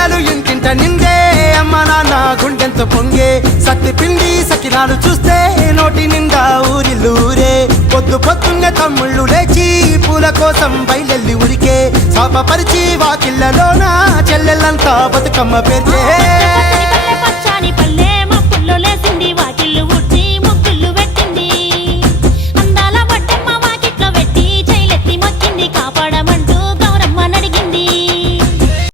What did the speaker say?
పండగలు ఇంటింట నిందే అమ్మ నాన్న గుండెంత పొంగే సత్తి పిండి సకినాలు చూస్తే నోటి నిండా ఊరిల్లూరే పొద్దు పొద్దున్నే తమ్ముళ్ళు లేచి పూల కోసం బయలెల్లి ఉరికే శాపపరిచి వాకిళ్ళలోన చెల్లెళ్ళంతా బతుకమ్మ పేర్చే